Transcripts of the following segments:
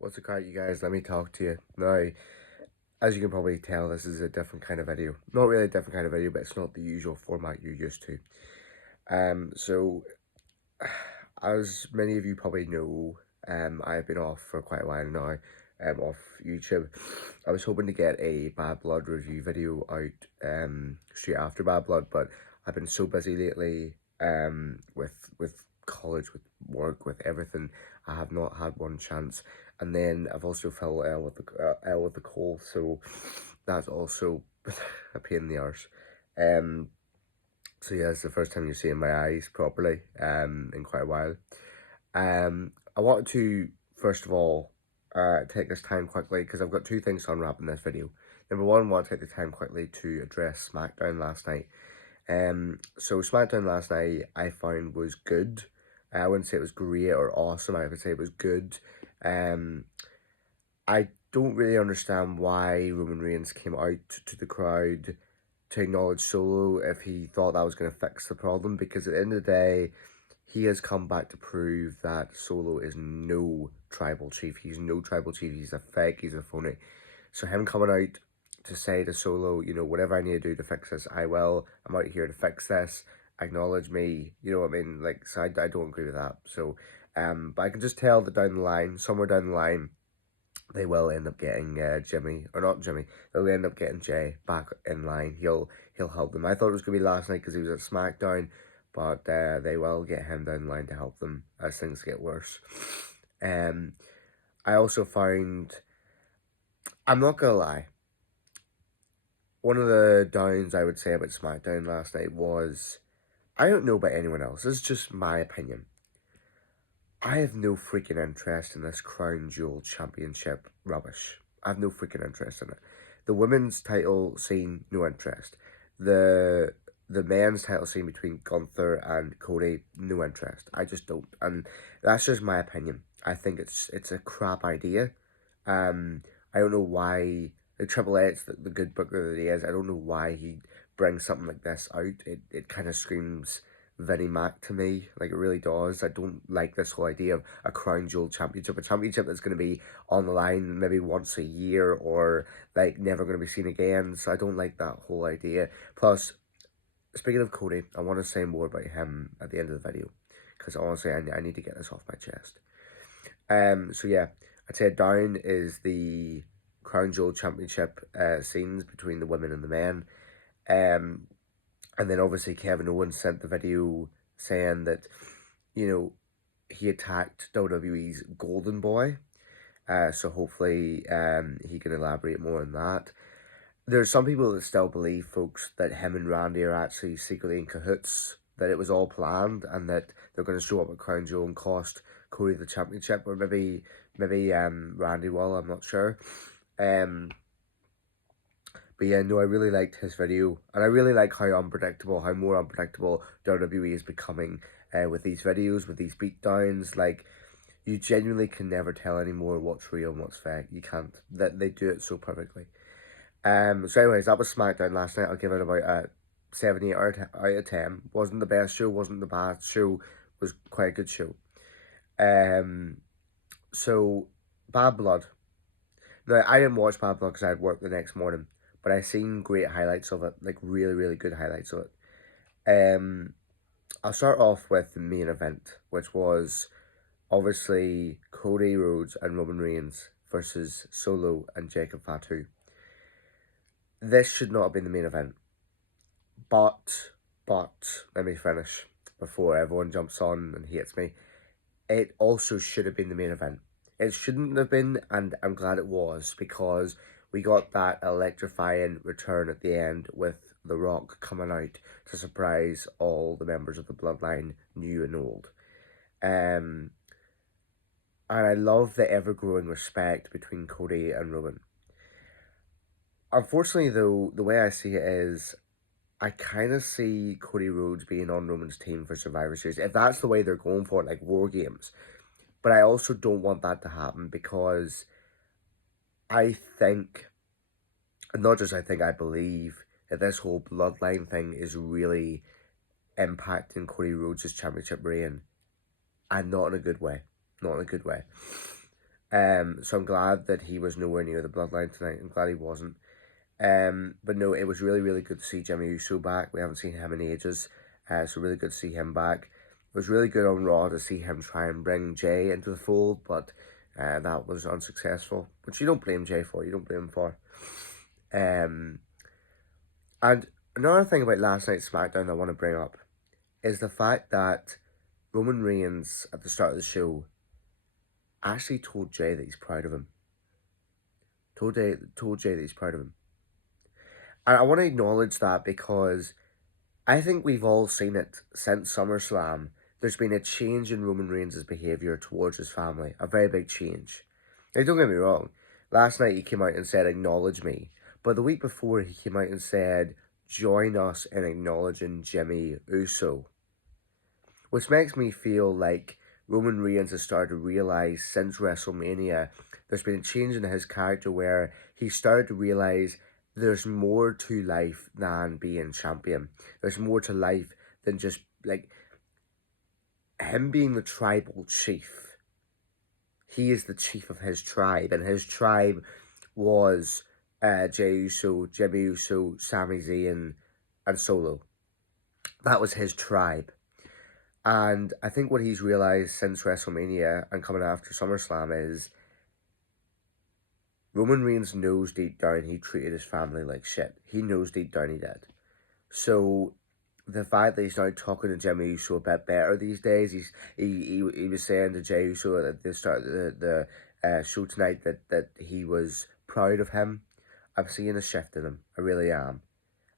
What's the crack, you guys? Let me talk to you. Now, as you can probably tell, this is a different kind of video. Not really a different kind of video, but it's not the usual format you're used to. So, as many of you probably know, I've been off for quite a while now, off YouTube. I was hoping to get a Bad Blood review video out, straight after Bad Blood, but I've been so busy lately, with college, with work, with everything. I have not had one chance, and then I've also fell ill with the cold, so that's also a pain in the arse. So yeah, it's the first time you're seeing my eyes properly, in quite a while. I wanted to, first of all, take this time quickly, because I've got two things to unwrap in this video. Number one, I want to take the time quickly to address Smackdown last night. So Smackdown last night I found was good. I wouldn't say it was great or awesome, I would say it was good. I don't really understand why Roman Reigns came out to the crowd to acknowledge Solo if he thought that was going to fix the problem, because at the end of the day, he has come back to prove that Solo is no tribal chief. He's no tribal chief. He's a fake. He's a phony. So him coming out to say to Solo, you know, whatever I need to do to fix this, I will. I'm out here to fix this. Acknowledge me. You know what I mean? Like, so I don't agree with that. So, but I can just tell that down the line, somewhere down the line, they will end up getting Jimmy, or not Jimmy, they'll end up getting Jay back in line. He'll help them. I thought it was going to be last night because he was at SmackDown, but they will get him down the line to help them as things get worse. I also found, I'm not going to lie, one of the downs I would say about SmackDown last night was, I don't know about anyone else, this is just my opinion. I have no freaking interest in this Crown Jewel Championship rubbish. I have no freaking interest in it. The women's title scene, no interest. The men's title scene between Gunther and Cody, no interest. I just don't. And that's just my opinion. I think it's a crap idea. I don't know why Triple H, the good booker that he is, I don't know why he brings something like this out. It kind of screams Vinnie Mac to me, like it really does. I don't like this whole idea of a Crown Jewel championship, a championship that's going to be on the line maybe once a year or like never going to be seen again. So I don't like that whole idea. Plus, speaking of Cody, I want to say more about him at the end of the video, because honestly, I need to get this off my chest. So yeah, I'd say down is the Crown Jewel Championship scenes between the women and the men. And then obviously Kevin Owens sent the video saying that, you know, he attacked WWE's Golden Boy. So hopefully he can elaborate more on that. There's some people that still believe, folks, that him and Randy are actually secretly in cahoots, that it was all planned, and that they're going to show up at Crown Jewel and cost Cody the championship, or maybe Randy will, I'm not sure. But yeah, no, I really liked his video, and I really like how more unpredictable WWE is becoming with these videos, with these beatdowns. Like, you genuinely can never tell anymore what's real and what's fake. You can't. That they do it so perfectly. So anyways, that was SmackDown last night. I'll give it about a 7, 8 out of 10. Wasn't the best show, wasn't the bad show, was quite a good show. So, Bad Blood. Now, I didn't watch Bad Blood because I had work the next morning, but I seen great highlights of it, like really, really good highlights of it. I'll start off with the main event, which was obviously Cody Rhodes and Roman Reigns versus Solo and Jacob Fatu. This should not have been the main event, but, let me finish before everyone jumps on and hates me. It also should have been the main event. It shouldn't have been, and I'm glad it was, because we got that electrifying return at the end with The Rock coming out to surprise all the members of the Bloodline, new and old. And I love the ever-growing respect between Cody and Roman. Unfortunately, though, the way I see it is, I kind of see Cody Rhodes being on Roman's team for Survivor Series, if that's the way they're going for it, like War Games. But I also don't want that to happen, because I think, and not just I think, I believe that this whole bloodline thing is really impacting Cody Rhodes' championship reign, and not in a good way. Not in a good way. So I'm glad that he was nowhere near the bloodline tonight. I'm glad he wasn't. But no, it was really, really good to see Jimmy Uso back. We haven't seen him in ages, so really good to see him back. It was really good on Raw to see him try and bring Jay into the fold, but that was unsuccessful, which you don't blame Jay for, you don't blame him for. And another thing about last night's SmackDown I want to bring up is the fact that Roman Reigns, at the start of the show, actually told Jay that he's proud of him. Told Jay that he's proud of him. And I want to acknowledge that because I think we've all seen it since SummerSlam. There's been a change in Roman Reigns' behaviour towards his family. A very big change. Now, don't get me wrong. Last night he came out and said, acknowledge me. But the week before he came out and said, join us in acknowledging Jimmy Uso. Which makes me feel like Roman Reigns has started to realise since WrestleMania, there's been a change in his character where he started to realise there's more to life than being champion. There's more to life than just, like, him being the tribal chief. He is the chief of his tribe, and his tribe was Jey Uso, Jimmy Uso, Sami Zayn, and Solo. That was his tribe. And I think what he's realised since WrestleMania and coming after SummerSlam is Roman Reigns knows deep down he treated his family like shit. He knows deep down he did. So the fact that he's now talking to Jimmy Uso a bit better these days, he was saying to Jey Uso at the start of the show tonight that he was proud of him. I'm seeing a shift in him. I really am.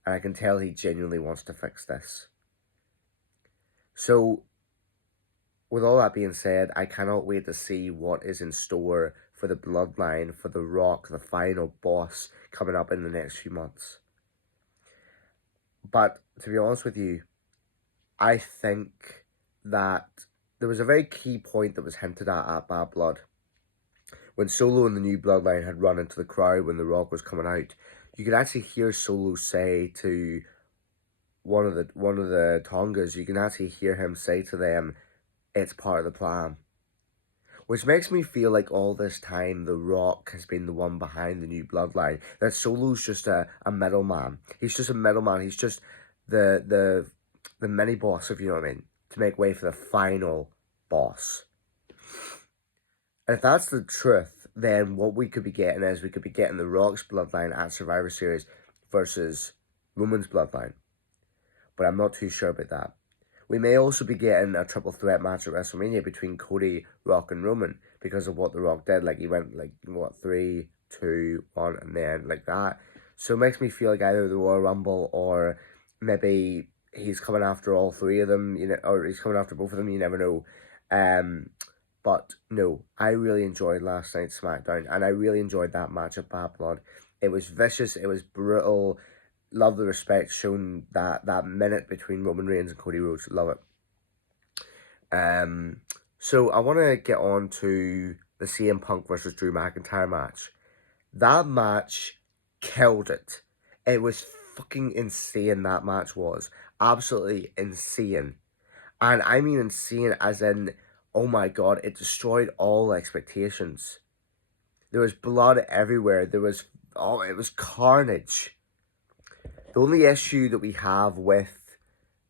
And I can tell he genuinely wants to fix this. So, with all that being said, I cannot wait to see what is in store for the Bloodline, for The Rock, the final boss, coming up in the next few months. But, to be honest with you, I think that there was a very key point that was hinted at Bad Blood. When Solo and the new Bloodline had run into the crowd when The Rock was coming out, you could actually hear Solo say to one of the Tongas, you can actually hear him say to them, it's part of the plan. Which makes me feel like all this time The Rock has been the one behind the new Bloodline. That Solo's just a middleman. He's just a middleman. He's just the mini boss, if you know what I mean, to make way for the final boss. And if that's the truth, then what we could be getting is we could be getting The Rock's Bloodline at Survivor Series versus Roman's Bloodline. But I'm not too sure about that. We may also be getting a triple threat match at WrestleMania between Cody, Rock, and Roman because of what The Rock did. Like, he went, 3, 2, 1, and then like that. So it makes me feel like either the Royal Rumble or maybe he's coming after all three of them, or he's coming after both of them, you never know. But no, I really enjoyed last night's SmackDown, and I really enjoyed that match at Bad Blood. It was vicious, it was brutal. Love the respect shown that minute between Roman Reigns and Cody Rhodes. Love it. So I want to get on to the CM Punk versus Drew McIntyre match. That match killed it. It was fucking insane, that match was. Absolutely insane. And I mean insane as in, oh my god, it destroyed all expectations. There was blood everywhere. It was carnage. The only issue that we have with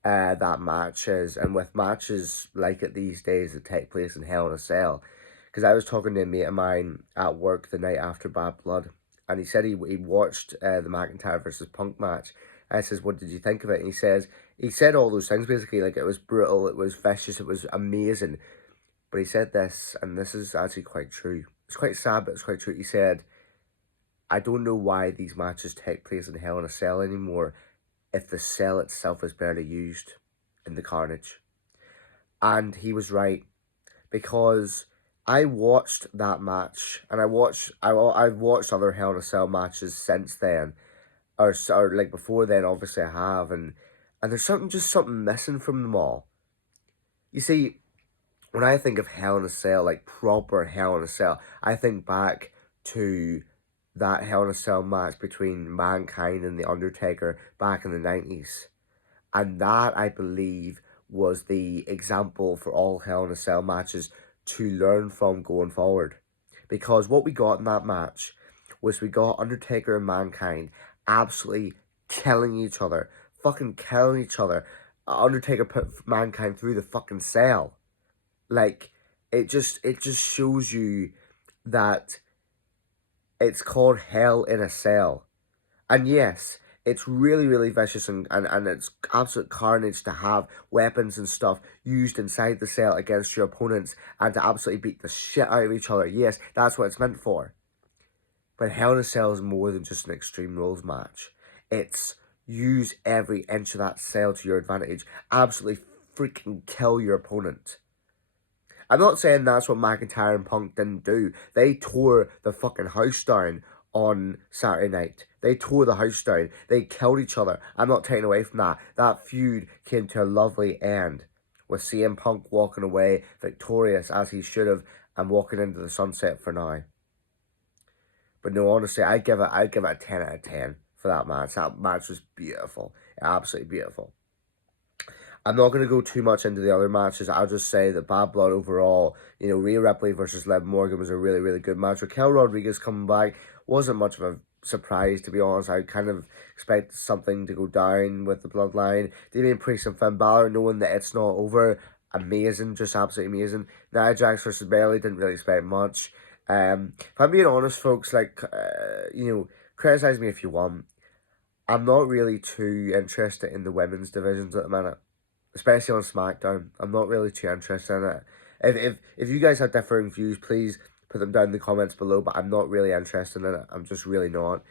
that match is, and with matches like it these days that take place in Hell in a Cell, because I was talking to a mate of mine at work the night after Bad Blood, and he said he watched the McIntyre versus Punk match. And I says, what did you think of it? And he said all those things basically, like it was brutal, it was vicious, it was amazing. But he said this, and this is actually quite true. It's quite sad, but it's quite true. He said, I don't know why these matches take place in Hell in a Cell anymore if the cell itself is barely used in the carnage. And he was right, because I watched that match, and I've watched other Hell in a Cell matches since then, or like before then, obviously I have, and there's something missing from them all. You see, when I think of Hell in a Cell, like proper Hell in a Cell, I think back to that Hell in a Cell match between Mankind and The Undertaker back in the 90s. And that, I believe, was the example for all Hell in a Cell matches to learn from going forward. because what we got in that match was we got Undertaker and Mankind absolutely killing each other, fucking killing each other. Undertaker put Mankind through the fucking cell. Like, it just shows you that it's called Hell in a Cell. And yes, it's really, really vicious, and it's absolute carnage to have weapons and stuff used inside the cell against your opponents and to absolutely beat the shit out of each other. Yes, that's what it's meant for. But Hell in a Cell is more than just an Extreme Rules match. It's use every inch of that cell to your advantage. Absolutely freaking kill your opponent. I'm not saying that's what McIntyre and Punk didn't do. They tore the fucking house down on Saturday night. They tore the house down. They killed each other. I'm not taking away from that. That feud came to a lovely end with CM Punk walking away victorious as he should have and walking into the sunset for now. But no, honestly, I'd give it a 10 out of 10 for that match. That match was beautiful. Absolutely beautiful. I'm not going to go too much into the other matches. I'll just say that Bad Blood overall, Rhea Ripley versus Liv Morgan was a really, really good match. Raquel Rodriguez coming back wasn't much of a surprise, to be honest. I kind of expected something to go down with the Bloodline. Damian Priest and Finn Balor, knowing that it's not over, amazing, just absolutely amazing. Nia Jax versus Bayley, didn't really expect much. If I'm being honest, folks, criticize me if you want. I'm not really too interested in the women's divisions at the minute, especially on SmackDown. I'm not really too interested in it. If you guys have differing views, please put them down in the comments below, but I'm not really interested in it. I'm just really not.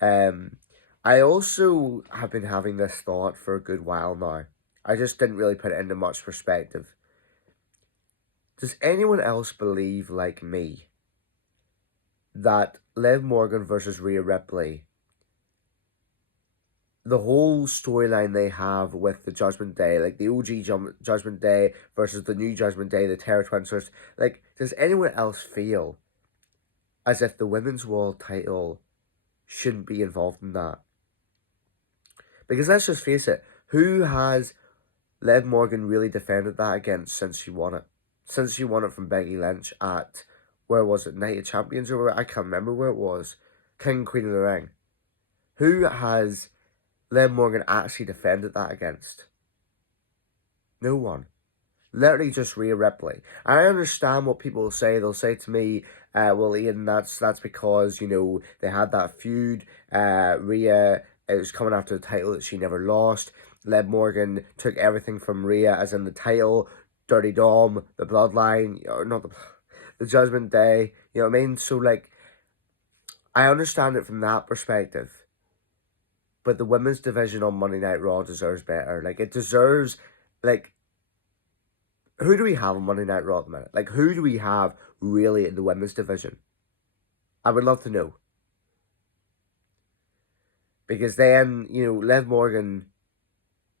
I also have been having this thought for a good while now. I just didn't really put it into much perspective. Does anyone else believe, like me, that Liv Morgan versus Rhea Ripley, the whole storyline they have with the Judgment Day, like the OG Judgment Day versus the new Judgment Day, the Terror Twins, does anyone else feel as if the Women's World title shouldn't be involved in that? Because let's just face it, who has Liv Morgan really defended that against since she won it? Since she won it from Becky Lynch at, where was it, Night of Champions or where? I can't remember where it was. King and Queen of the Ring. Who has Liv Morgan actually defended that against? No one. Literally just Rhea Ripley. And I understand what people will say. They'll say to me, well, Ian, that's because, they had that feud. Rhea, it was coming after the title that she never lost. Liv Morgan took everything from Rhea, as in the title, Dirty Dom, the Bloodline, or not the Judgment Day. You know what I mean? So, I understand it from that perspective. But the women's division on Monday Night Raw deserves better. It deserves, who do we have on Monday Night Raw at the minute? Who do we have really in the women's division? I would love to know. Because then, Liv Morgan,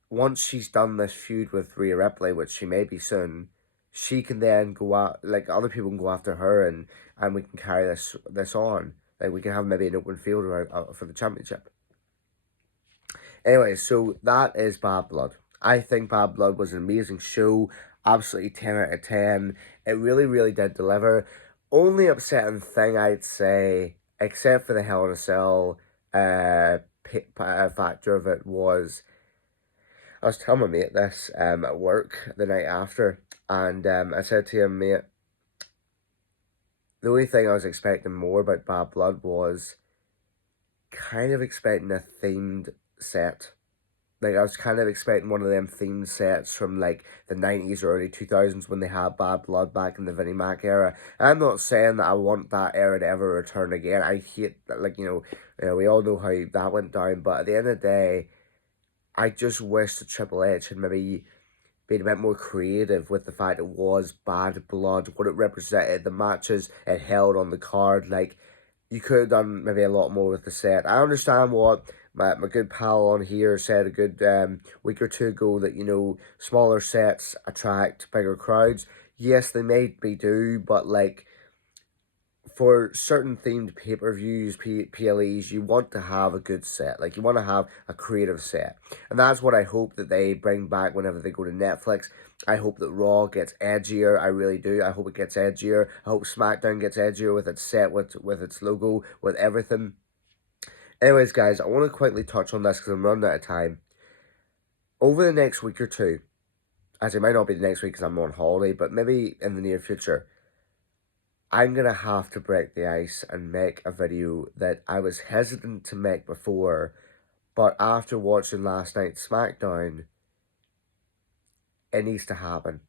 once she's done this feud with Rhea Ripley, which she may be soon, she can then go out, other people can go after her and we can carry this on. We can have maybe an open field for the championship. Anyway, so that is Bad Blood. I think Bad Blood was an amazing show. Absolutely 10 out of 10. It really, really did deliver. Only upsetting thing I'd say, except for the Hell in a Cell factor of it, was I was telling my mate this at work the night after, and I said to him, mate, the only thing I was expecting more about Bad Blood was kind of expecting a themed set. I was kind of expecting one of them themed sets from, the 90s or early 2000s when they had Bad Blood back in the Vinnie Mac era. And I'm not saying that I want that era to ever return again. I hate, we all know how that went down. But at the end of the day, I just wish that Triple H had maybe been a bit more creative with the fact it was Bad Blood, what it represented, the matches it held on the card. You could have done maybe a lot more with the set. I understand what my good pal on here said a good week or two ago, that, smaller sets attract bigger crowds. Yes, they maybe do, but, for certain themed pay-per-views, PLEs, you want to have a good set. Like, you want to have a creative set. And that's what I hope that they bring back whenever they go to Netflix. I hope that Raw gets edgier. I really do. I hope it gets edgier. I hope SmackDown gets edgier with its set, with its logo, with everything. Anyways, guys, I want to quickly touch on this because I'm running out of time. Over the next week or two, as it might not be the next week because I'm on holiday, but maybe in the near future, I'm going to have to break the ice and make a video that I was hesitant to make before, but after watching last night's Smackdown, it needs to happen.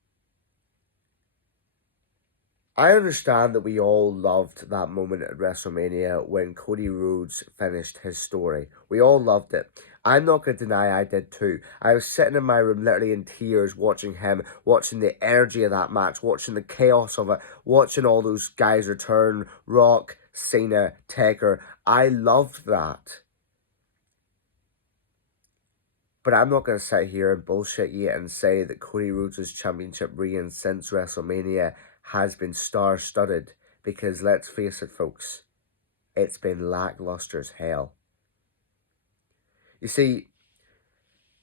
I understand that we all loved that moment at WrestleMania when Cody Rhodes finished his story. We all loved it. I'm not going to deny I did too. I was sitting in my room literally in tears watching him, watching the energy of that match, watching the chaos of it, watching all those guys return, Rock, Cena, Taker. I loved that. But I'm not going to sit here and bullshit you and say that Cody Rhodes' championship reign since WrestleMania has been star-studded, because let's face it, folks, it's been lackluster as hell. You see,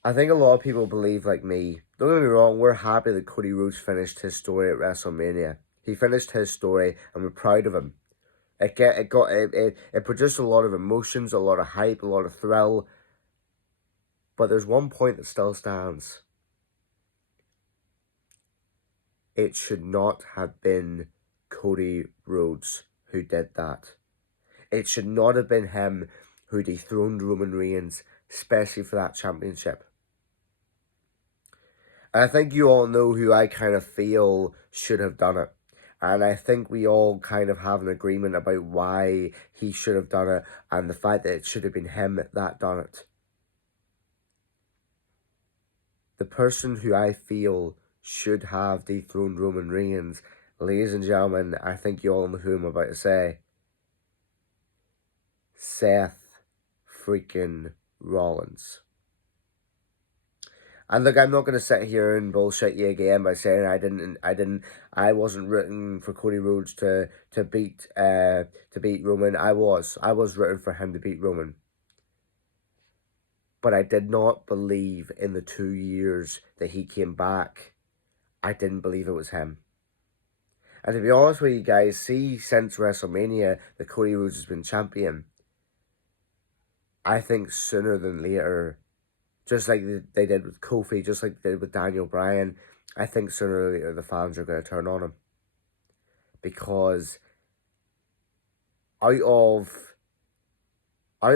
I think a lot of people believe like me. Don't get me wrong, we're happy that Cody Rhodes finished his story at WrestleMania. He finished his story and we're proud of him. It produced a lot of emotions, a lot of hype, a lot of thrill. But there's one point that still stands. It should not have been Cody Rhodes who did that. It should not have been him who dethroned Roman Reigns, especially for that championship. And I think you all know who I kind of feel should have done it. And I think we all kind of have an agreement about why he should have done it and the fact that it should have been him that done it. The person who I feel should have dethroned Roman Reigns, ladies and gentlemen, I think you all know who I'm about to say. Seth freaking Rollins. And look, I'm not going to sit here and bullshit you again by saying I wasn't rooting for Cody Rhodes to beat Roman. I was rooting for him to beat Roman. But I did not believe in the 2 years that he came back. I didn't believe it was him. And to be honest with you guys, see, since WrestleMania that Cody Rhodes has been champion, I think sooner than later, just like they did with Kofi, just like they did with Daniel Bryan, I think sooner or later the fans are going to turn on him. Because out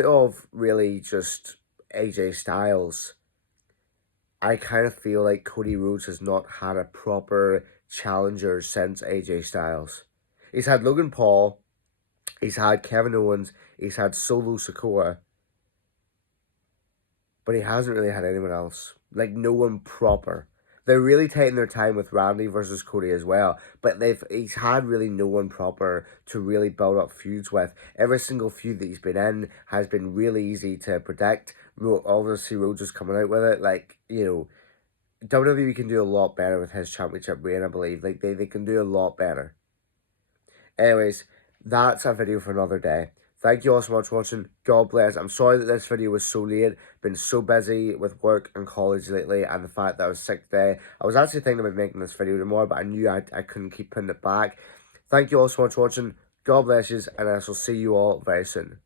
of really just AJ Styles, I kind of feel like Cody Rhodes has not had a proper challenger since AJ Styles. He's had Logan Paul, he's had Kevin Owens, he's had Solo Sikoa, but he hasn't really had anyone else. Like, no one proper. They're really taking their time with Randy versus Cody as well, but he's had really no one proper to really build up feuds with. Every single feud that he's been in has been really easy to predict. Obviously, Rhodes is coming out with it. Like, you know, WWE can do a lot better with his championship reign, I believe. Like, they can do a lot better. Anyways, that's a video for another day. Thank you all so much for watching. God bless. I'm sorry that this video was so late. Been so busy with work and college lately, and the fact that I was sick today. I was actually thinking about making this video tomorrow, but I knew I couldn't keep putting it back. Thank you all so much for watching. God bless you, and I shall see you all very soon.